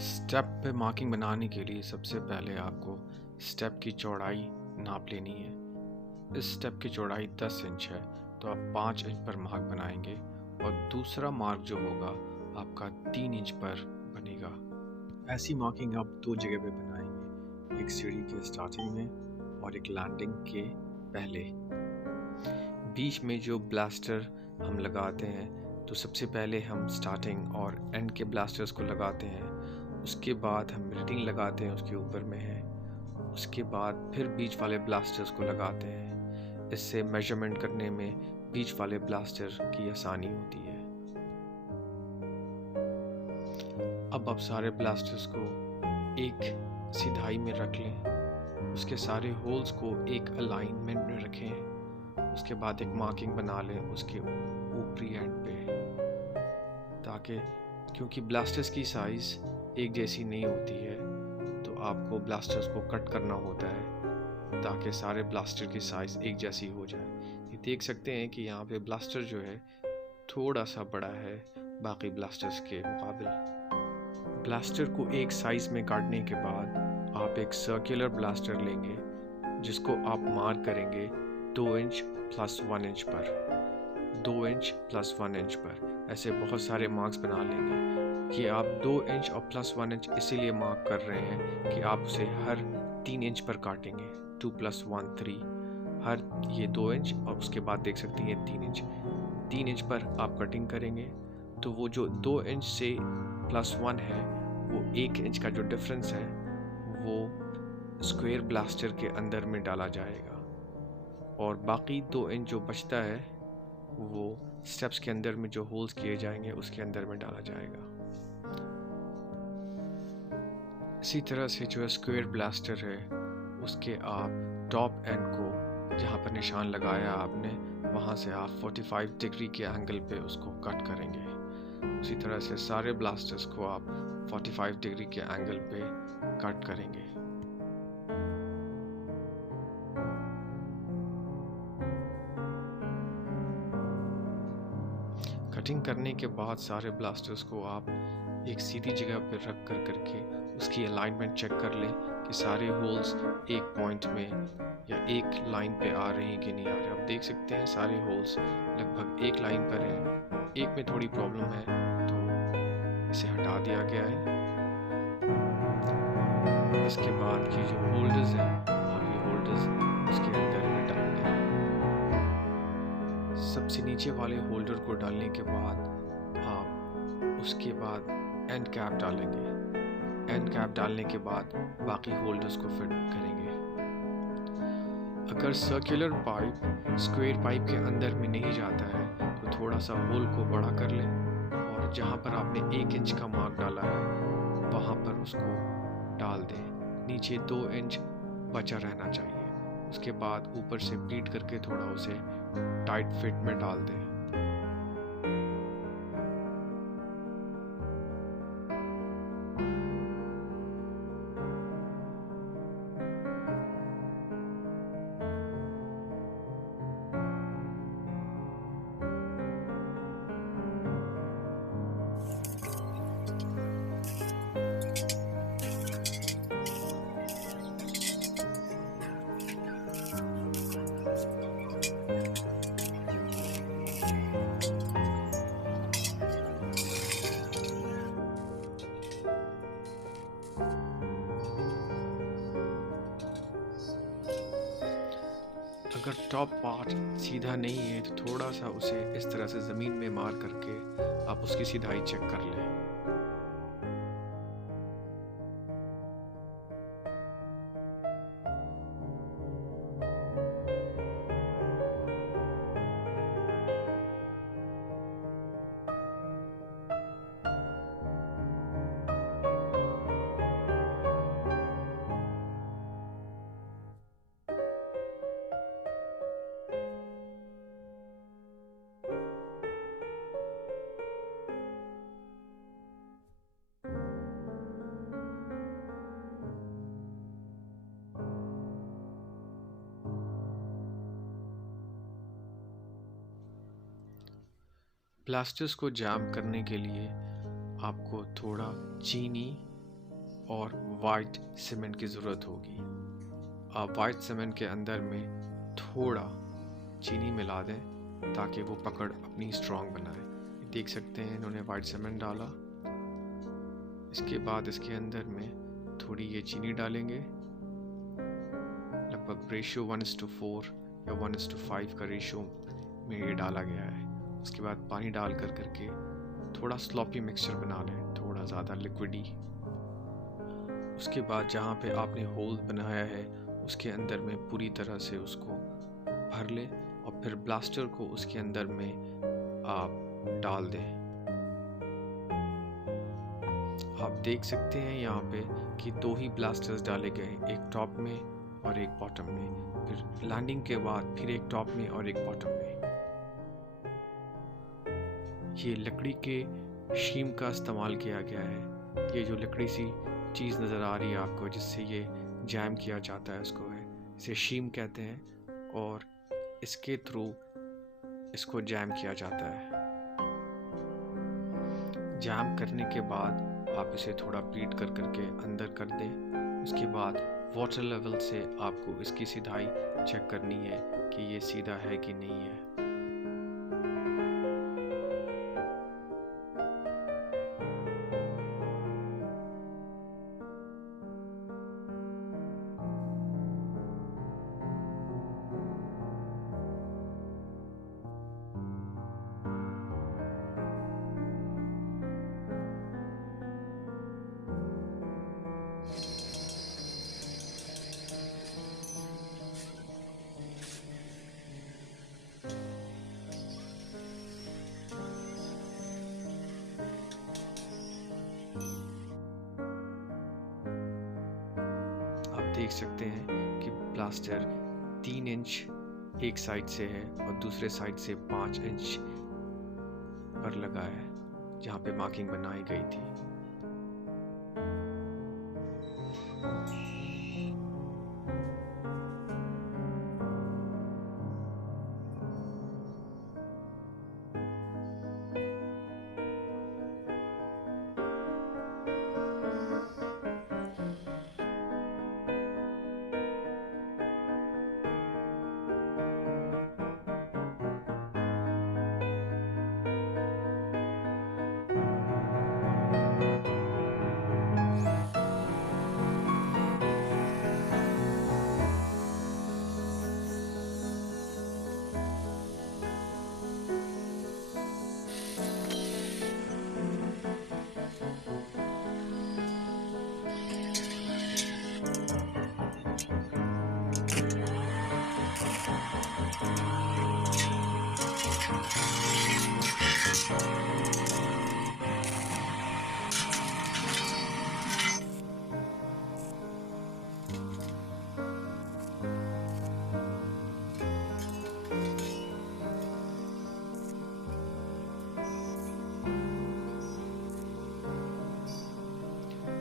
Step पे marking बनाने के लिए सबसे पहले आपको स्टेप की चौड़ाई नाप लेनी है। इस स्टेप की चौड़ाई 10 इंच है तो आप 5 इंच पर मार्क बनाएंगे और दूसरा मार्क जो होगा आपका 3 इंच पर बनेगा। ऐसी मार्किंग आप दो जगह पे बनाएंगे, एक सीढ़ी के स्टार्टिंग में और एक लैंडिंग के पहले। बीच में जो ब्लास्टर हम लगाते हैं तो सबसे पहले हम स्टार्टिंग और एंड के ब्लास्टर्स को लगाते हैं, उसके बाद हम रीडिंग लगाते हैं उसके ऊपर में है, उसके बाद फिर बीच वाले ब्लास्टर्स को लगाते हैं। इससे मेजरमेंट करने में बीच वाले ब्लास्टर की आसानी होती है। अब आप सारे ब्लास्टर्स को एक सिधाई में रख लें, उसके सारे होल्स को एक अलाइनमेंट में रखें, उसके बाद एक मार्किंग बना लें उसके ऊपरी एंड पे, ताकि क्योंकि ब्लास्टर्स की साइज़ एक जैसी नहीं होती है तो आपको ब्लास्टर्स को कट करना होता है ताकि सारे ब्लास्टर की साइज़ एक जैसी हो जाए। ये देख सकते हैं कि यहाँ पे ब्लास्टर जो है थोड़ा सा बड़ा है बाकी ब्लास्टर्स के मुकाबले। ब्लास्टर को एक साइज़ में काटने के बाद आप एक सर्कुलर ब्लास्टर लेंगे जिसको आप मार्क करेंगे 2 इंच प्लस 1 इंच पर, 2 इंच प्लस 1 इंच पर। ऐसे बहुत सारे मार्क्स बना लेंगे कि आप 2 इंच और प्लस 1 इंच इसीलिए मार्क कर रहे हैं कि आप उसे हर 3 इंच पर काटेंगे। 2 + 1 3, हर ये 2 इंच और उसके बाद देख सकते हैं 3 इंच पर आप कटिंग करेंगे तो वो जो 2 इंच से प्लस 1 है वो 1 इंच का जो डिफरेंस है वो स्क्वायर ब्लास्टर के अंदर में डाला जाएगा और बाकी 2 इंच जो बचता है वो स्टेप्स के अंदर में जो होल्स किए जाएंगे उसके अंदर में डाला जाएगा। इसी तरह से जो स्क्वायर ब्लास्टर है उसके आप टॉप एंड को जहाँ पर निशान लगाया आपने वहाँ से आप 45 डिग्री के एंगल पे उसको कट करेंगे। उसी तरह से सारे ब्लास्टर्स को आप 45 डिग्री के एंगल पे कट करेंगे। कटिंग करने के बाद सारे ब्लास्टर्स को आप एक सीधी जगह पर रख कर करके उसकी अलाइनमेंट चेक कर लें कि सारे होल्स एक पॉइंट में या एक लाइन पे आ रहे हैं कि नहीं आ रहे। आप देख सकते हैं सारे होल्स लगभग एक लाइन पर हैं, एक में थोड़ी प्रॉब्लम है तो इसे हटा दिया गया है। इसके बाद की जो होल्डर्स हैं आप ये होल्डर्स उसके अंदर में डाल दें। सबसे नीचे वाले होल्डर को डालने के बाद आप उसके बाद एंड कैप डालेंगे। एंड कैप डालने के बाद बाकी होल्डर्स को फिट करेंगे। अगर सर्कुलर पाइप स्क्वायर पाइप के अंदर में नहीं जाता है तो थोड़ा सा होल को बड़ा कर लें और जहाँ पर आपने 1 इंच का मार्क डाला है वहाँ पर उसको डाल दें। नीचे 2 इंच बचा रहना चाहिए। उसके बाद ऊपर से प्लीट करके थोड़ा उसे टाइट फिट में डाल दें। अगर टॉप पार्ट सीधा नहीं है तो थोड़ा सा उसे इस तरह से ज़मीन में मार करके आप उसकी सीधाई चेक कर लें। ब्लास्टर्स को जाम करने के लिए आपको थोड़ा चीनी और वाइट सीमेंट की ज़रूरत होगी। आप वाइट सीमेंट के अंदर में थोड़ा चीनी मिला दें ताकि वो पकड़ अपनी स्ट्रॉन्ग बनाए। देख सकते हैं इन्होंने वाइट सीमेंट डाला। इसके बाद इसके अंदर में थोड़ी ये चीनी डालेंगे, लगभग रेशियो 1:4 या 1:5 का रेशियो में ये डाला गया है। उसके बाद पानी डाल करके थोड़ा स्लॉपी मिक्सचर बना लें, थोड़ा ज़्यादा लिक्विडी। उसके बाद जहाँ पे आपने होल बनाया है उसके अंदर में पूरी तरह से उसको भर लें और फिर ब्लास्टर को उसके अंदर में आप डाल दें। आप देख सकते हैं यहाँ पे कि 2 ही ब्लास्टर्स डाले गए, एक टॉप में और एक बॉटम में। फिर लैंडिंग के बाद फिर एक टॉप में और एक बॉटम में। ये लकड़ी के शीम का इस्तेमाल किया गया है। ये जो लकड़ी सी चीज़ नज़र आ रही है आपको जिससे ये जैम किया जाता है, उसको है इसे शीम कहते हैं और इसके थ्रू इसको जैम किया जाता है। जैम करने के बाद आप इसे थोड़ा बीट करके अंदर कर दें। उसके बाद वाटर लेवल से आपको इसकी सीधाई चेक करनी है कि ये सीधा है कि नहीं है। देख सकते हैं कि ब्लास्टर 3 इंच एक साइड से है और दूसरे साइड से 5 इंच पर लगा है जहाँ पे मार्किंग बनाई गई थी।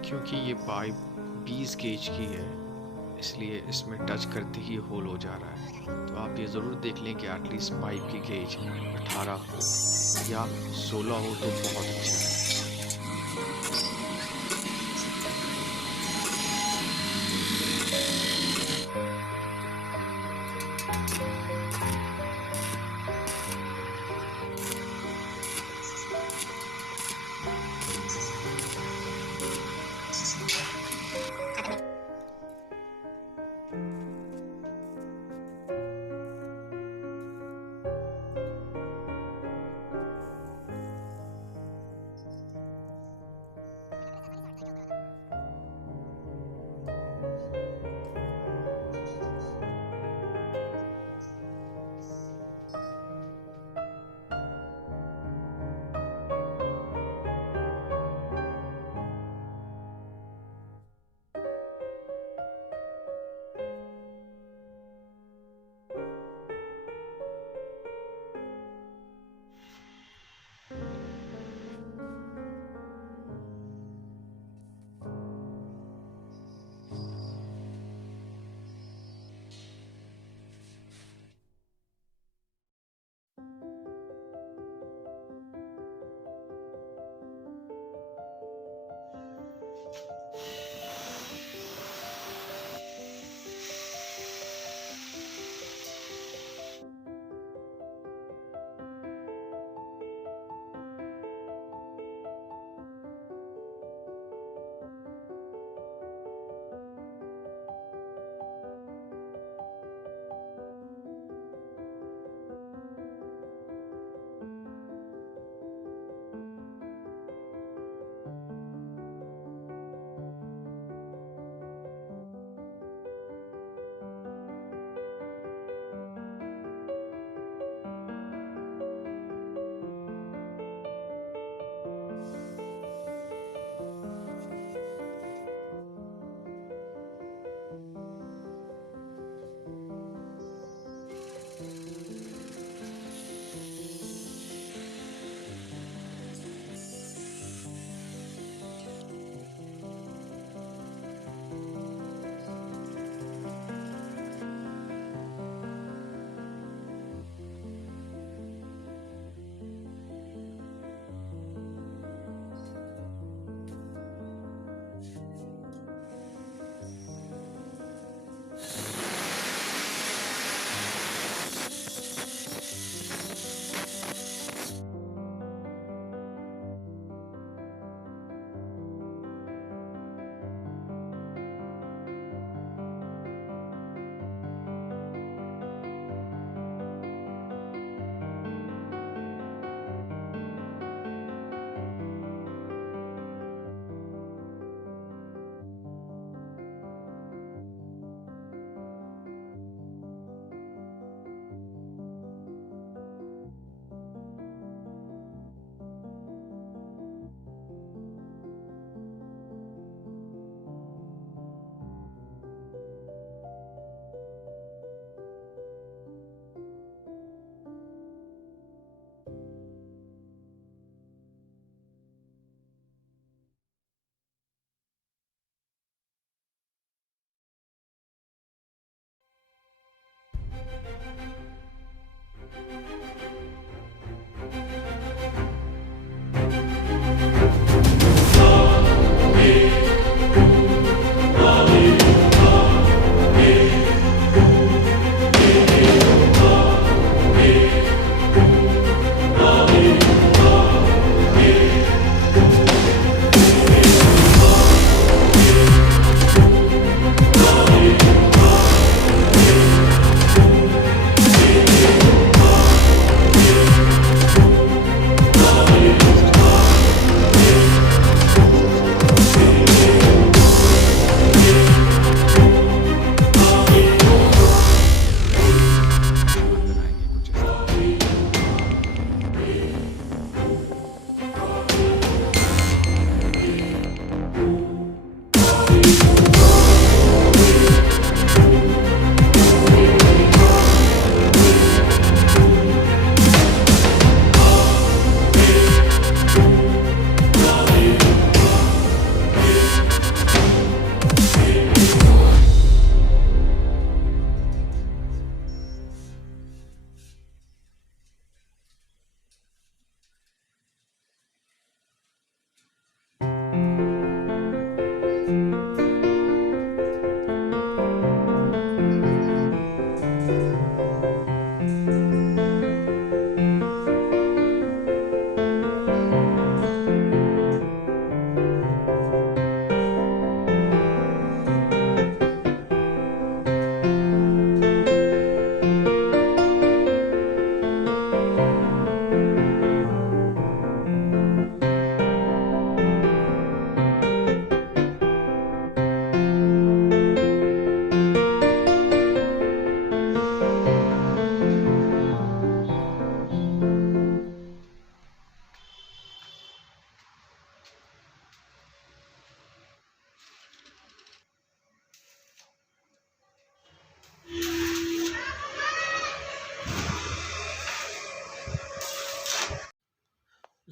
क्योंकि ये पाइप 20 गेज की है इसलिए इसमें टच करते ही होल हो जा रहा है। तो आप ये ज़रूर देख लें कि एटलीस्ट पाइप की गेज 18 हो या 16 हो तो बहुत अच्छा है।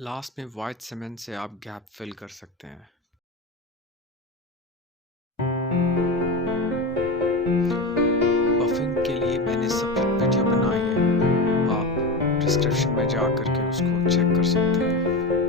लास्ट में वाइट सीमेंट से आप गैप फिल कर सकते हैं। बफिंग के लिए मैंने सेपरेट वीडियो बनाई है, आप डिस्क्रिप्शन में जा कर के उसको चेक कर सकते हैं।